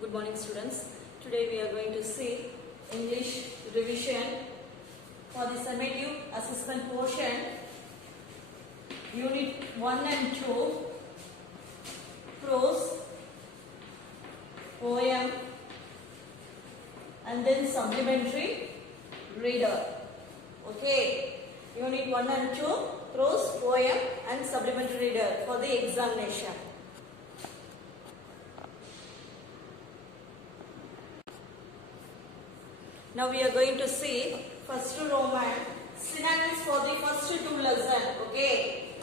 Good morning, students. Today we are going to see English revision for the summative assessment portion, Unit 1 and 2, prose, poem, and then supplementary reader. Okay, Unit 1 and 2, prose, poem, and supplementary reader for the examination. Now we are going to see first Roman synonyms for the first two lessons. Okay.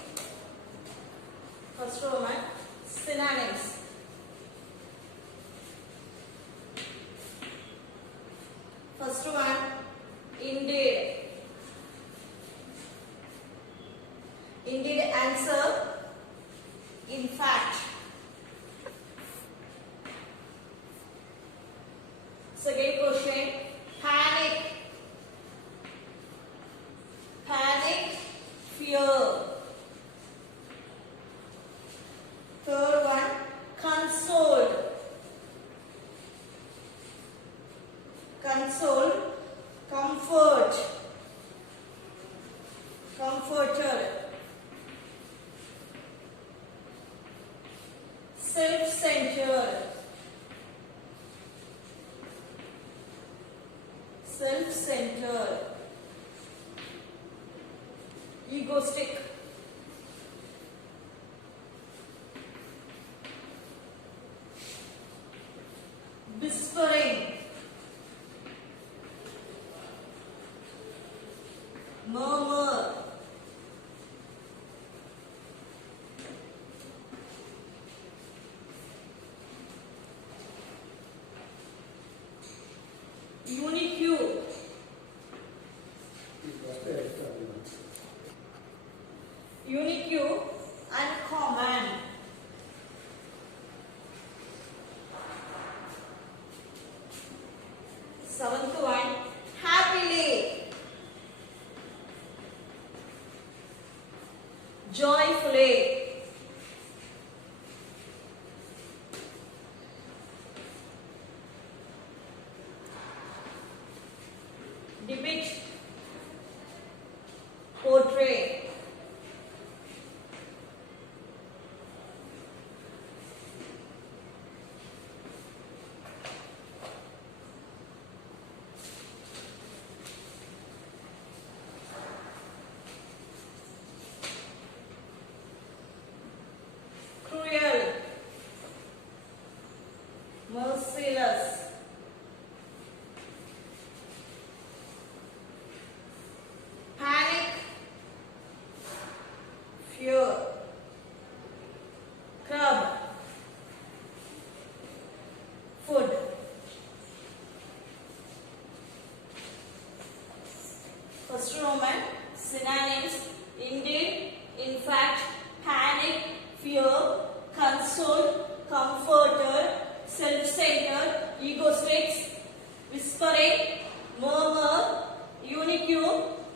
First Roman synonyms. First one, indeed. Indeed answer, in fact. Second question, panic. Panic, fear. Third one, consoled. Console, comfort. Comforter. Self-centered. Self-centered. Egoistic. Whispering. Murmur. Unique. Unique, uncommon. Seventh one, happily. Joyfully. Depict, portray. Cruel. Merciless. Panic, fear. Crab, food. First Roman synonyms, indeed, in fact, panic, fear, console, comforter, self-centered, egoistic, whispering, murmur, unique,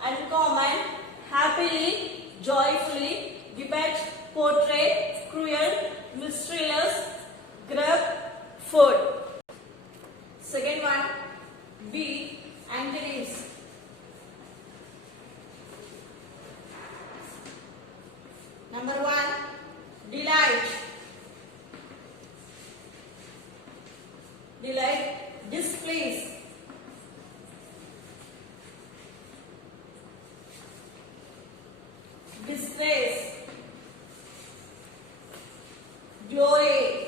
uncommon, happily, joyfully, debate, portray, cruel, mysterious, grub, food. Second one, B, antonyms. Number one, delight. Delight, displease. Disgrace. Glory.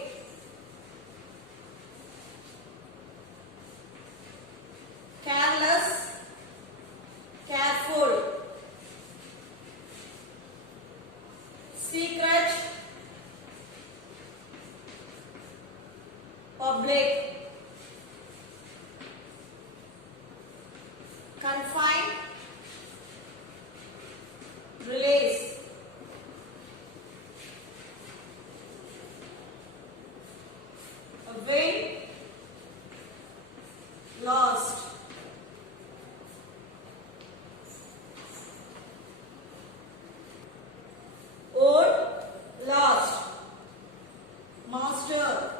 Careless, careful. Secret, public. Confine, release. Win, lost. Old, lost. Master,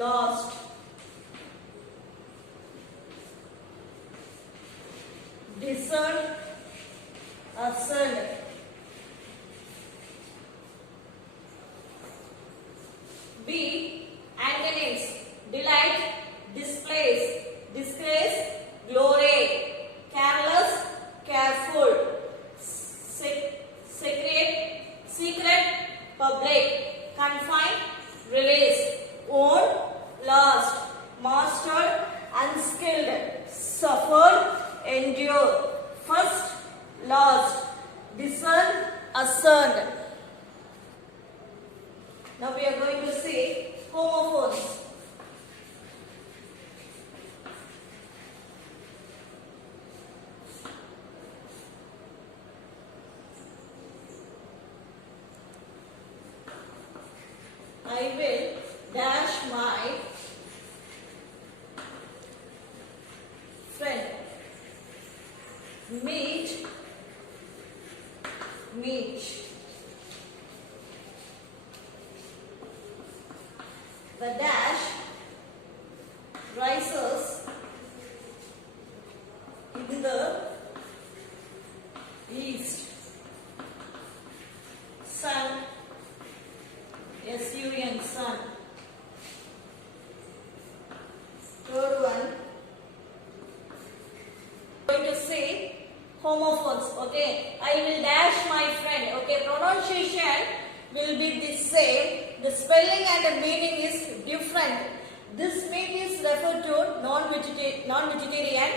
lost. Discern, ascend. B. Antonyms: delight, displace, disgrace, glory, careless, careful, secret, public, confined, release, own, lost, mastered, unskilled, suffered, endure, first, lost, discern, ascend. Now we are going to see homophones. I will dash my friend. Meet. The dash rises in the east. Sun, S-U-N, sun. Third one, going to say homophones. Okay, I will dash my friend. Okay, pronunciation will be the same. The spelling and the meaning is different. This meat is referred to non-vegetarian.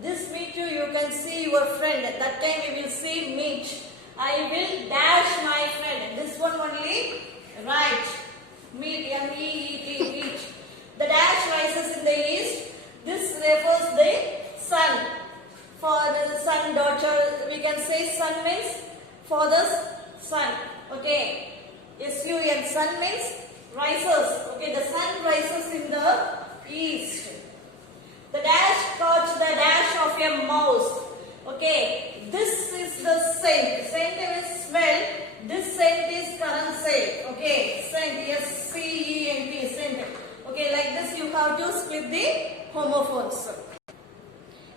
This meat too, you can see your friend. That time we will see meat. I will dash my friend. This one only right. Meat, M-E-E-T, meat. The dash rises in the east. This refers the sun. For the sun, daughter, we can say sun means father's son. Okay. S-U-N, sun means rises. Okay, the sun rises in the east. The dash caught the dash of a mouse. Okay, this is the scent. Scent is smell. This scent is currency. Okay, scent, S-C-E-N-T, scent. Okay, like this you have to split the homophones.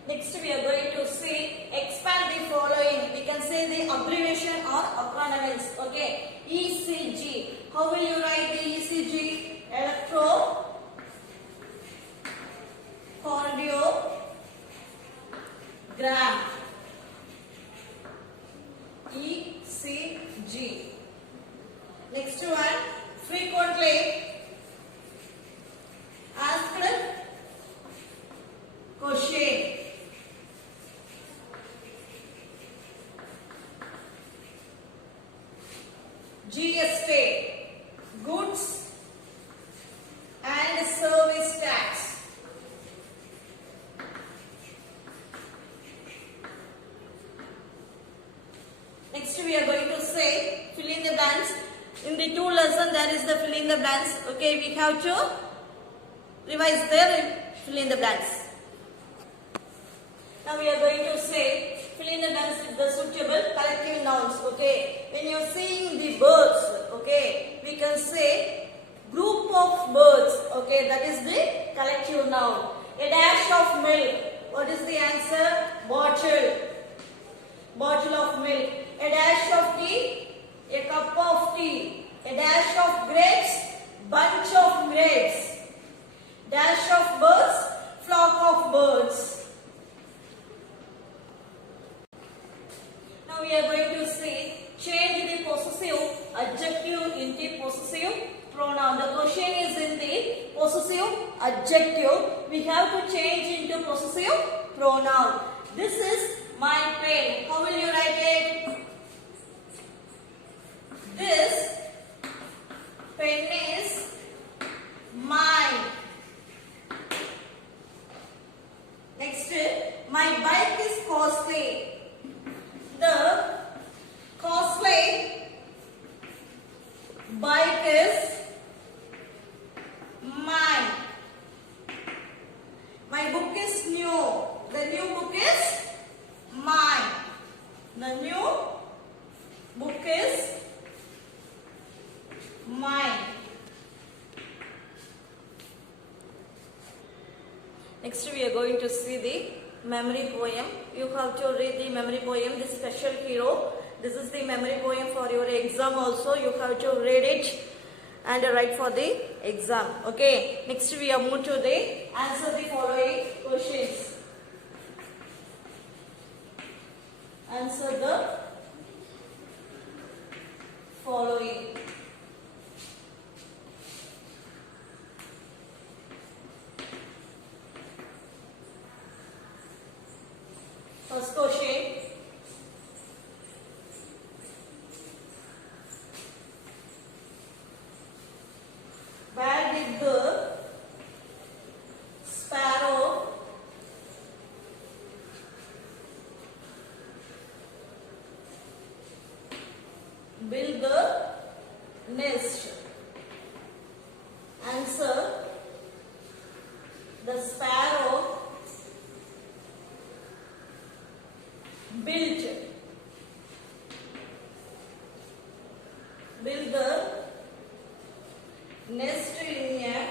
Next we are going to see expand the following. We can say the abbreviation or acronyms. Okay. ECG. How will you write the ECG? Electro, cardiogram. ECG. Next one, frequently asked question. GST, goods and service tax. Next we are going to say fill in the blanks. In the 2 lesson there is the fill in the blanks. Okay, we have to revise there, fill in the blanks. Now we are going to say fill in the blanks with the suitable collective nouns. Okay, when you are seeing the birds, okay, we can say group of birds. Okay, that is the collective noun. A dash of milk. What is the answer? Bottle. Bottle of milk. A dash of tea. A cup of tea. A dash of grapes. Bunch of grapes. Dash of birds. Flock of birds. Now we are going to see change the possessive adjective into possessive pronoun. The question is in the possessive adjective. We have to change into possessive pronoun. This is my pen. How will you write it? This pen is mine. Next, my bike is costly. The costly bike is mine. My book is new. The new book is mine. The new book is mine. Next we are going to see the memory poem. You have to read the memory poem, The Special Hero. This is the memory poem for your exam also. You have to read it and write for the exam. Okay. Next we are moved to the answer the following questions. Answer the following. First question. Where did the sparrow build the nest? Answer. The sparrow built the nest in a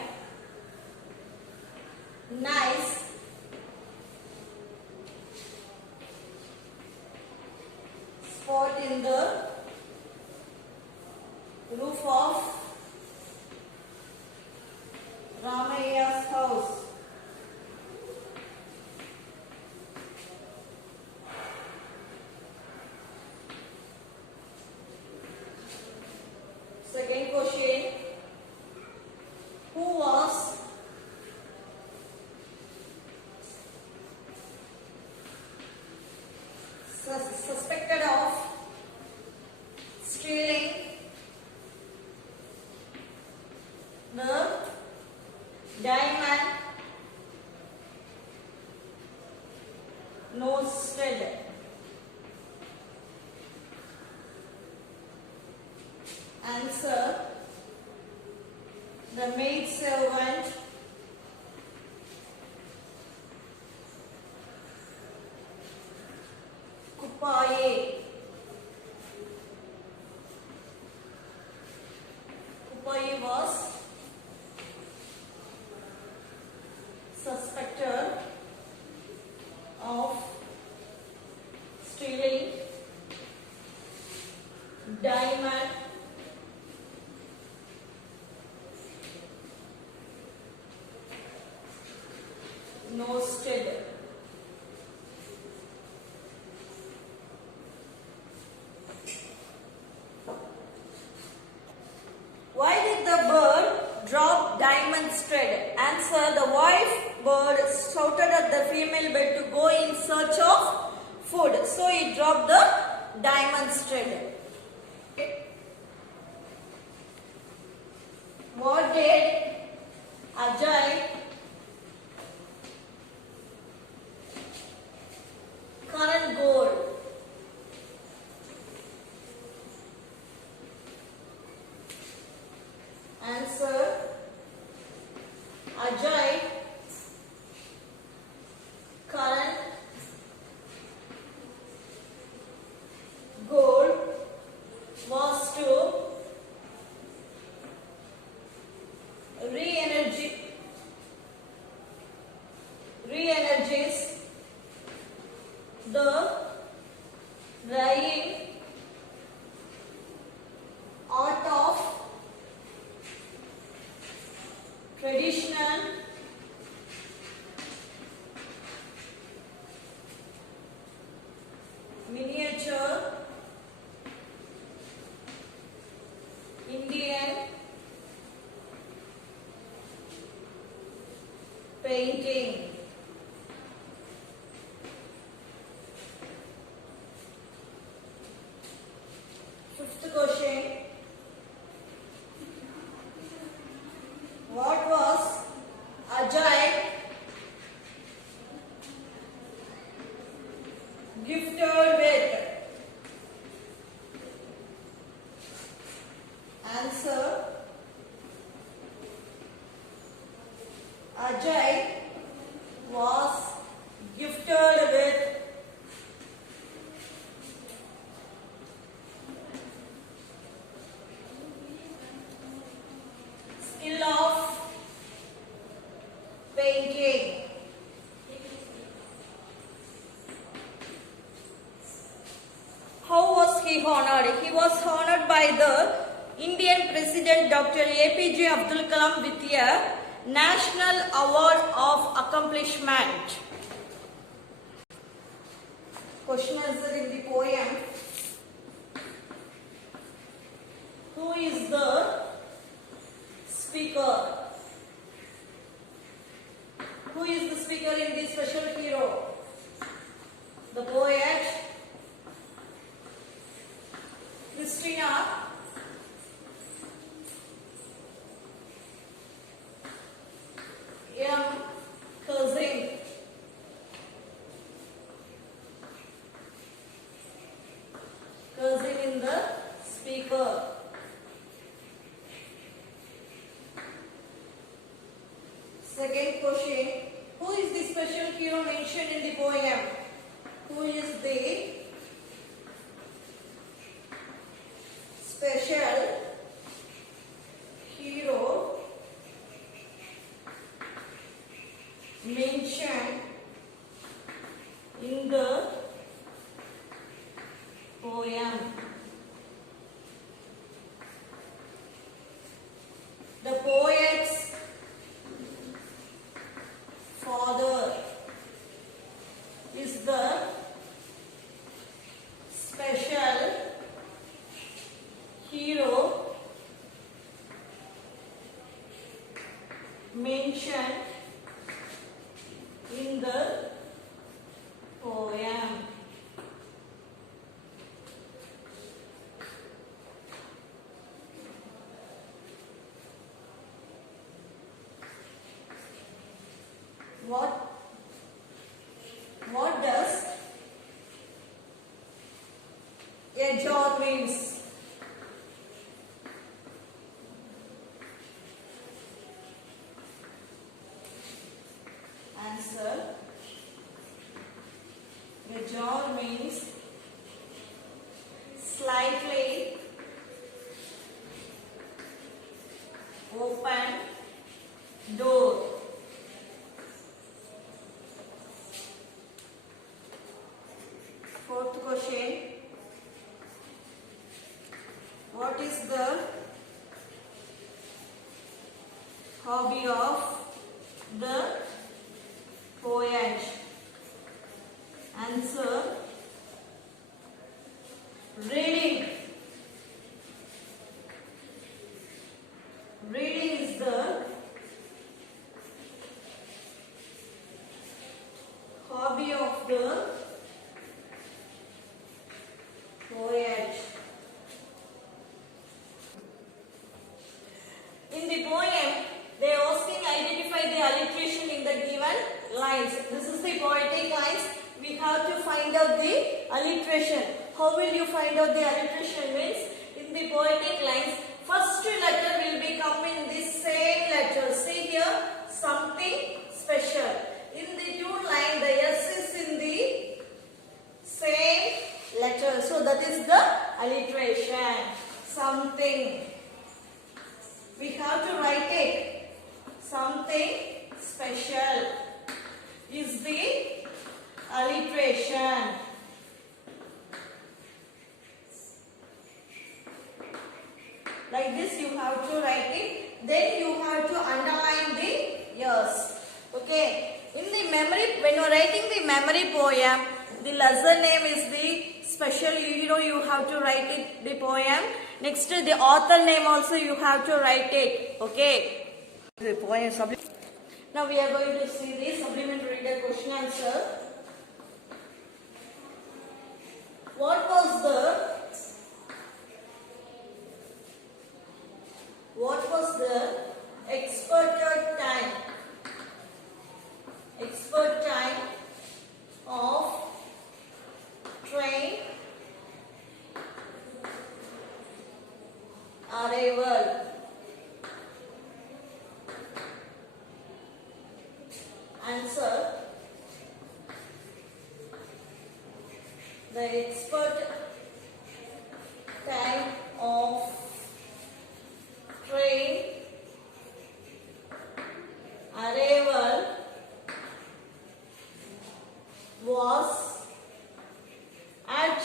nice spot in the roof of Ramaya's house. Second question. Who was suspected of stealing the diamond nose stud? Answer. The maid servant Kupayi. Kupayi was suspected of stealing diamond nose stud. Why did the bird drop diamond stud? Answer. The wife bird shouted at the female bird to go in search of food. So he dropped the diamond stud. What did Ajay Karan gold? Answer. Ajay Karan goal was to re-energize the drying art of traditional miniature Indian painting. Fifth question. What was Ajay gifted with? Answer. Ajay was gifted with skill of painting. by the Indian President Dr. APJ Abdul Kalam with a National Award of Accomplishment. Question answer in the poem. Who is the speaker? Who is the speaker in the special hero? The poet Christina M. Cousin. Cousin in the speaker. Second question. Who is the special hero mentioned in the poem? Who is the special hero mentioned in the poem? The poet's father is the special hero mentioned in the poem. What does a jar means? Answer. A jar means slightly open door. Fourth question. What is the hobby of the poet? Answer. Reading. Reading is the hobby of the poet. In the poem, they are asking identify the alliteration in the given lines. This is the poetic lines. We have to find out the alliteration. How will you find out the alliteration? Means in the poetic lines, first letter will be come in the same letter. See here, something special. In the two line, the S is in the same letter. So that is the alliteration. Something. We have to write it. Something special is the alliteration. Like this you have to write it. Then you have to underline the years. Okay. In the memory, when you are writing the memory poem, the lesson name is the special hero. You have to write it, the poem. Next, the author name also you have to write it. Okay. The poem. Now we are going to see the supplementary reader question answer. What was the expected time? Expert time of train arrival. Answer. The expert time of train arrival was at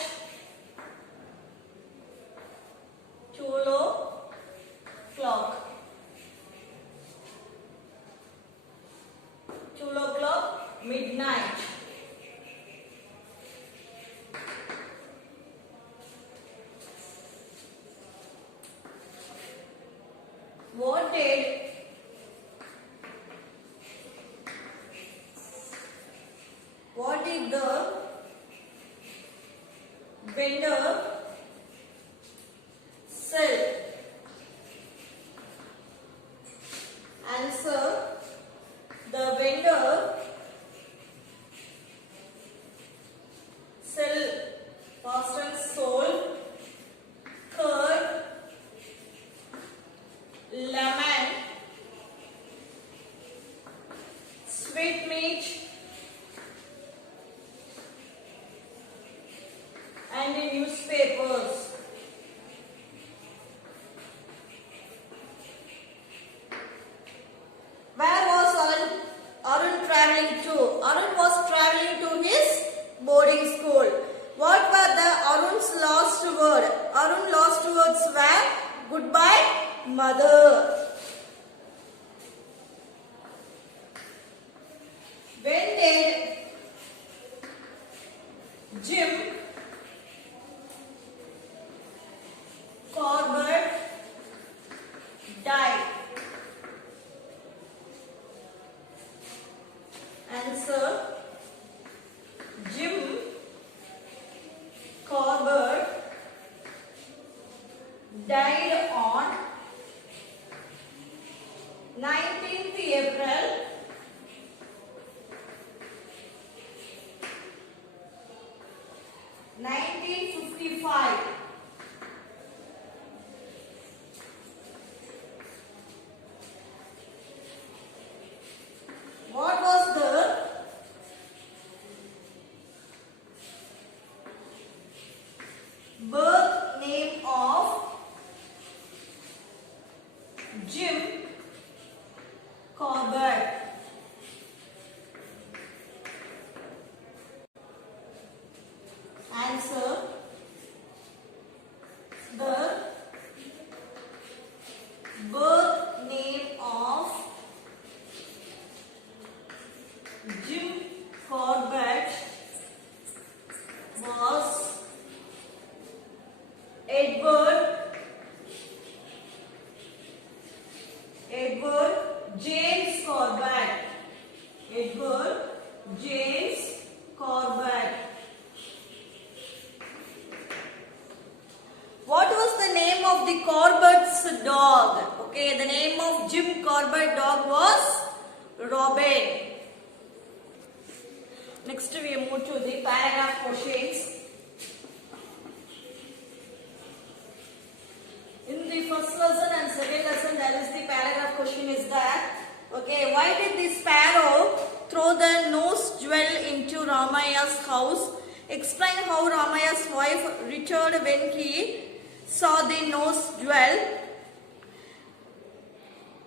what did the vendor sell? Answer, the vendor sell, past tense, sold, curd, lemon, sweetmeat, and newspapers. Where was Arun traveling to? Arun was traveling to his boarding school. What were the Arun's last word? Arun's last words were goodbye, mother. When did Jim Corbett die? Answer, Jim Corbett died on 19th April 1955. What was the birth name of Jim Corbett? Answer, the birth name of Jim Corbett was Edward James Corbett. Edward James Corbett. What was the name of the Corbett's dog? Okay, the name of Jim Corbett dog was Robin. Next we move to the paragraph questions. In the first lesson and second lesson, there is the paragraph question is that, okay, why did the sparrow throw the nose jewel into Ramaya's house? Explain how Ramaya's wife returned when he saw the nose jewel.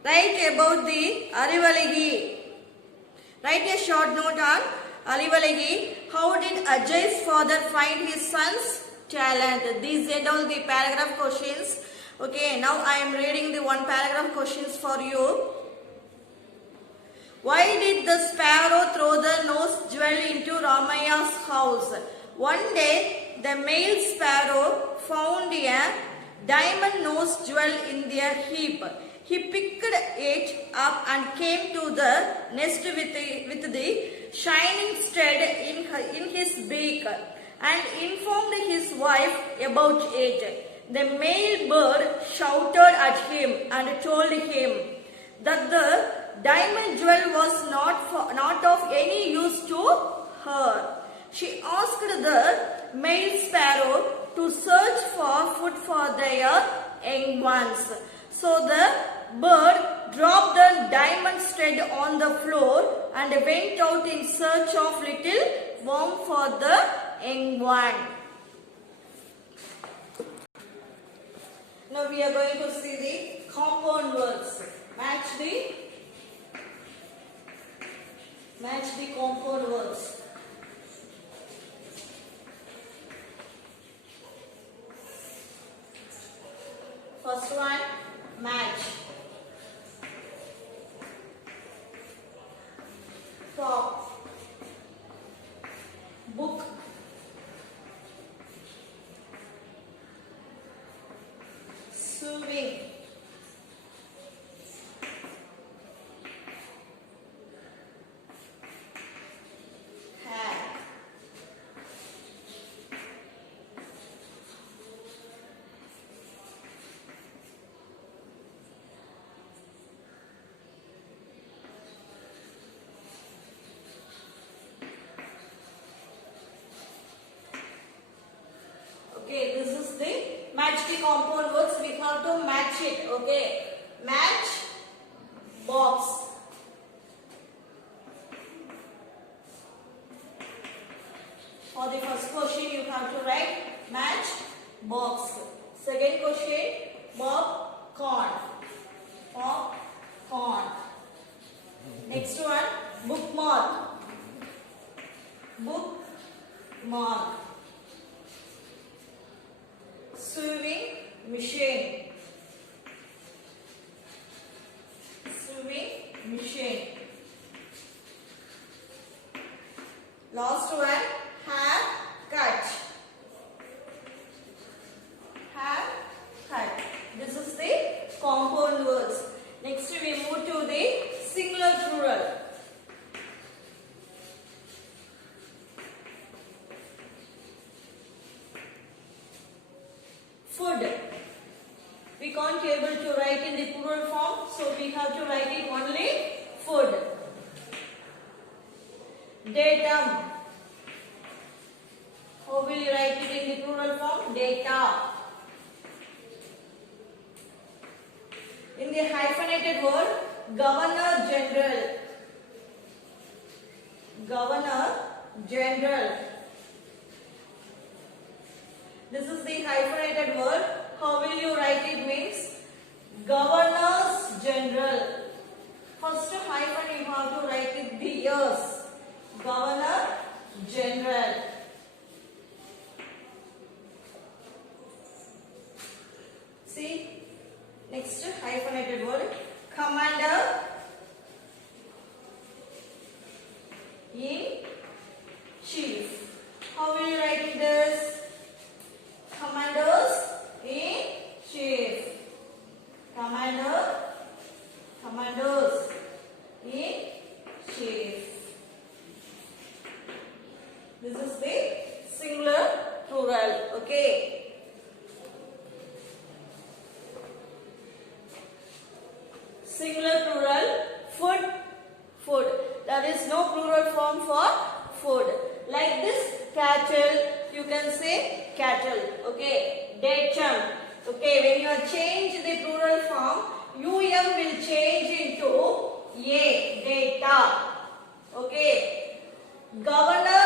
Write about the Arivalagi. Write a short note on Arivalagi. How did Ajay's father find his son's talent? These are all the paragraph questions. Okay, now I am reading the one paragraph questions for you. Why did the sparrow throw the nose jewel into Ramaya's house? One day, the male sparrow found a diamond nose jewel in their heap. He picked it up and came to the nest with the shining stud in his beak and informed his wife about it. The male bird shouted at him and told him that the diamond jewel was not of any use to her. She asked the male sparrow to search for food for their young ones. So the bird dropped the diamond stud on the floor and went out in search of little worm for the young one. Now we are going to see the compound words. Match the compound words. First one, match. Top. Book. Swimming. match the compound words, we have to match it. Okay, match box. For the first question, you have to write match box. Second question, popcorn. Popcorn. Next one, bookmark. Bookmark. Sewing machine. Sewing machine. Last one, hair cut. Hair cut. This is the compound words. Next we move to the singular plural. Food. We can't able to write in the plural form, so we have to write it only food. Datum. How will you write it in the plural form? Data. In the hyphenated word, Governor General. Governor General. This is the hyphenated word. How will you write it? Means Governors General. First hyphen you have to write it the years. Governor General. See, next hyphenated word, Commander in Chief. How will you write this? Commanders in Chief. Commanders in Chief. This is the singular plural. Okay. Singular plural, food. There is no plural form for food. Like this, cattle, you can say cattle. Okay, datum. Okay, when you change the plural form, um will change into a, data. Okay, Governor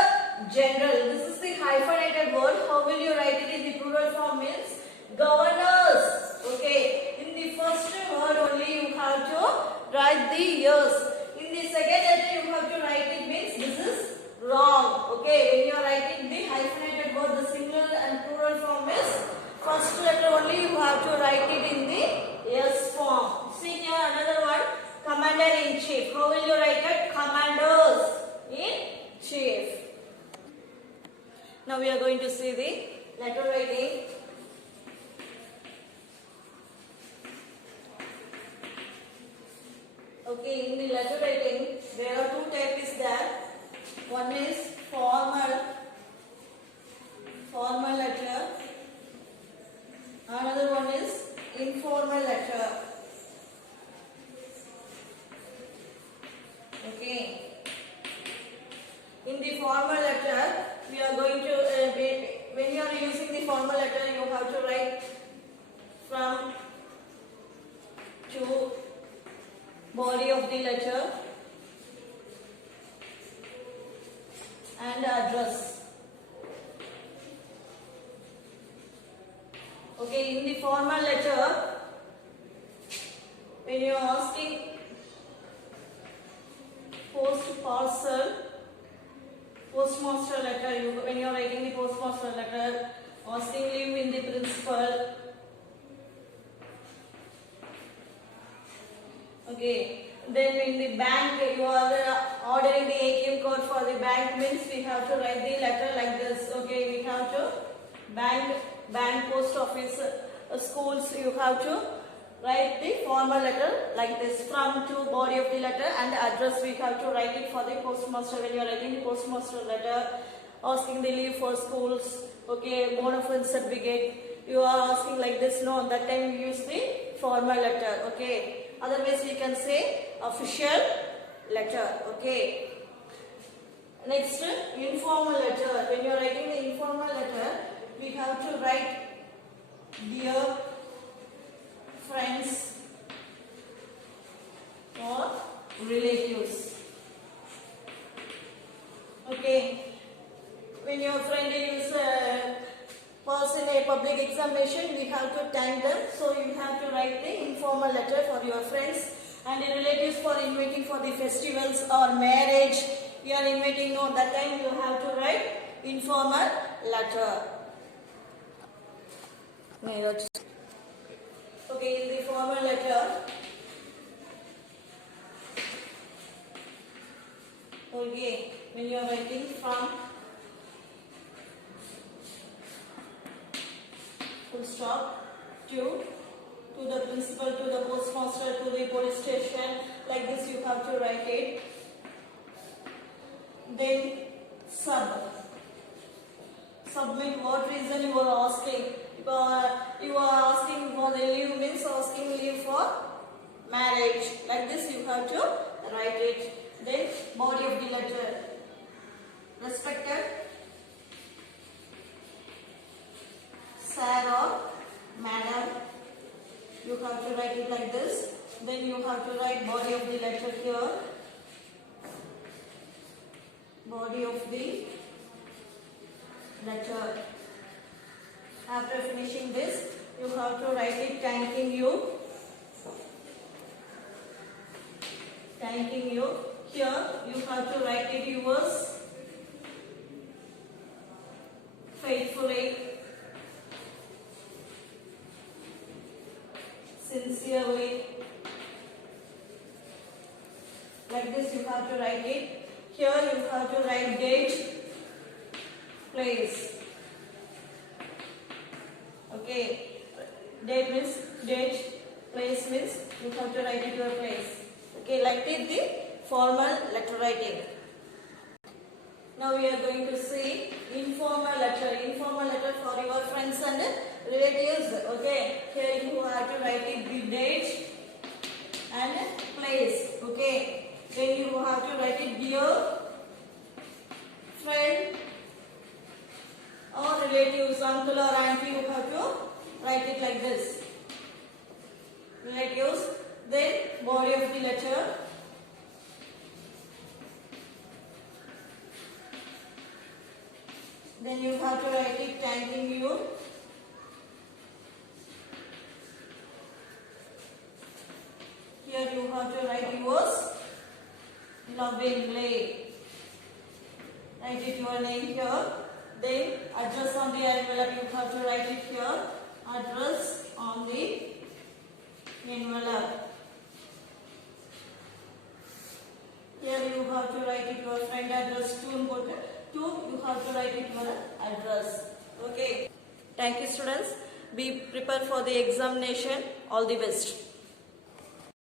General. This is the hyphenated word. How will you write it in the plural form? Means governors. Okay, in the first word only you have to write the years. In the second letter you have to write it, means this is wrong. Okay, when you are writing the hyphenated word, the singular and plural form is first letter only you have to write it in the yes form. See here another one, Commander in Chief. How will you write it? Commanders in Chief. Now we are going to see the letter writing. Okay, in the letter writing, there are two types there. One is formal letter. Another one is informal letter. Okay. In the formal letter, we are going to, when you are using the formal letter, you have to write from to body of the letter and address. Okay, in the formal letter, when you are asking post parcel, postmaster letter, when you are writing the postmaster letter, asking leave in the principal. Okay, then in the bank you are ordering the ATM code for the bank, means we have to write the letter like this. Okay, we have to bank, post office, schools, you have to write the formal letter like this, from to body of the letter and address we have to write it for the postmaster. When you are writing the postmaster letter, asking the leave for schools, okay, bona fide certificate, you are asking like this, no, that time you use the formal letter. Okay, otherwise we can say official letter. Okay, next informal letter. When you are writing the informal letter, we have to write dear friends or relatives. Okay, when your friend is pass in a public examination, we have to thank them. So you have to write the informal letter for your friends and the relatives for inviting for the festivals or marriage. You are inviting, no, that time you have to write informal letter. Okay, in the formal letter, okay, when you are writing from full stop to the principal, to the postmaster, to the police station, like this you have to write it. Then submit what reason you are asking. You are asking for the leave means asking leave for marriage. Like this you have to write it. Then body of the letter. Respected sir or madam. You have to write it like this. Then you have to write body of the letter here. Body of the letter. After finishing this, you have to write it thanking you. Thanking you. Here you have to write it yours faithfully, sincerely. Like this you have to write it. Here you have to write date, place. Okay, date means date, place means you have to write it your place. Okay, like this the formal letter writing. Now we are going to see informal letter. Informal letter for your friends and relatives. Okay, here you have to write it the date and place. Okay, then you have to write it dear friend or relatives, uncle or auntie. You have to write it like this. Relatives. Then body of the letter. Then you have to write it thanking you. Here you have to write yours lovingly. Write it your name here. Then address on the envelope, you have to write it here. Address on the envelope. Here you have to write it your friend address. You have to write it your address. Okay. Thank you, students. Be prepared for the examination. All the best.